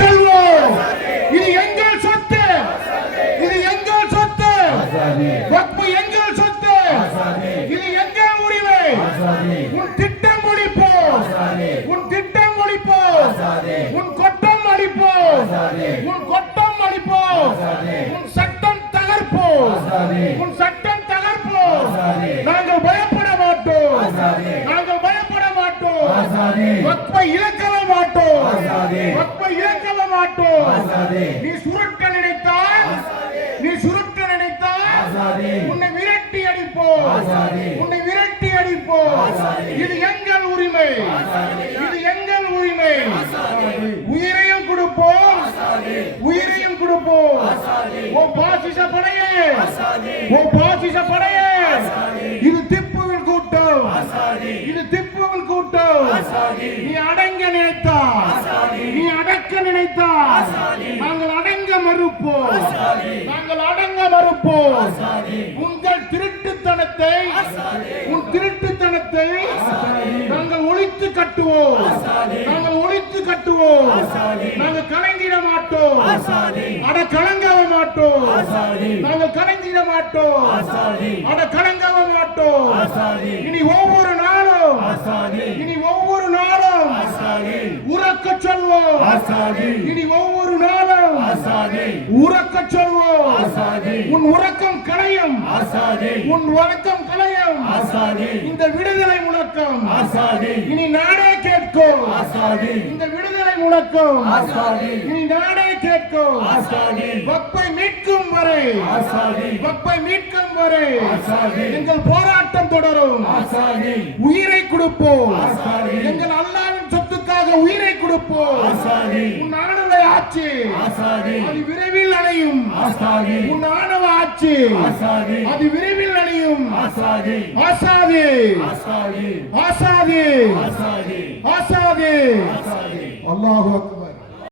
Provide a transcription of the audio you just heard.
செல்வோம். இது எங்கள் சொத்து, இது எங்கள் சொத்து. வக்ஃபு எங்கள் சொத்து, இது எங்கள் உரிமை. உன் திட்டம் ஒழிப்போம், உன் திட்டம் ஒழிப்போம், உன் கொட்டம் அளிப்போம், உன் கொட்டம் அளிப்போம், உன் சட்டம் தகர்ப்போம், உன் சட்டம் தகர்ப்போம். நாங்கள் பயப்பட மாட்டோம், நாங்கள் பயப்பட மாட்டோம். வக்ஃபை இழக்கவே மாட்டோம், வக்ஃபை இழக்கவே மாட்டோம். நீ சுருட்ட நினைத்தால், நீ சுருட்ட நினைத்தால் உன்னை விரட்டி அடிப்போம், உன்னை விரட்டி அடிப்போம். இது எங்கள் உரிமை, இது எங்கள் உரிமை. உயிரையும் கொடுப்போம், உயிரையும் கொடுப்போம். ஓ பாசிச படையே, ஓ பாசிச படையே, இது திப்புவின் கூட்டம், இது திப்புவின் கூட்டம். நீ அடங்க நினைத்தா, நீ அடக்க நினைத்தா நாங்கள் அடங்க மறுப்போம், நாங்கள் அடங்க மறுப்போம். உங்கள் திருட்டுத்தனத்தை, உன் திருட்டுத்தனத்தை நாங்கள் ஒழித்து கட்டுவோம், நாங்கள் ஒழித்து கட்டுவோம். நாங்கள் கலங்கிட மாட்டோம், அட கலங்கவே மாட்டோம், நாங்கள் கலங்கிட மாட்டோம், அட கலங்கவே மாட்டோம். இனி ஒவ்வொரு நாளும், இனி ஒவ்வொரு நாளும் உறக்க சொல்வோம், இனி ஒவ்வொரு நாளும் உறக்க சொல்வோம். உன் உறக்கம் களையும், உன் உறக்கம் களையும். இந்த விடுதலை முழக்கம் இனி நாடே கேட்கும், இந்த விடுதலை முழக்கம் இனி நாடே கேட்கும். வக்ஃபை மீட்கும் வரை, வக்ஃபை மீட்கும் வரை எங்கள் போராட்டம் தொடரும். உயிரை கொடுப்போம், எங்கள் அல்லாஹ்வின் சொத்துக்காக உயிரை கொடுப்போம். உன் ஆணவ ஆட்சி அது விரைவில் அடையும், உன் ஆணவ ஆட்சி அது விரைவில் அடையும். ஆசாதி, ஆசாதி, ஆசாதி, ஆசாதி. அல்லாஹ் அக்பர்.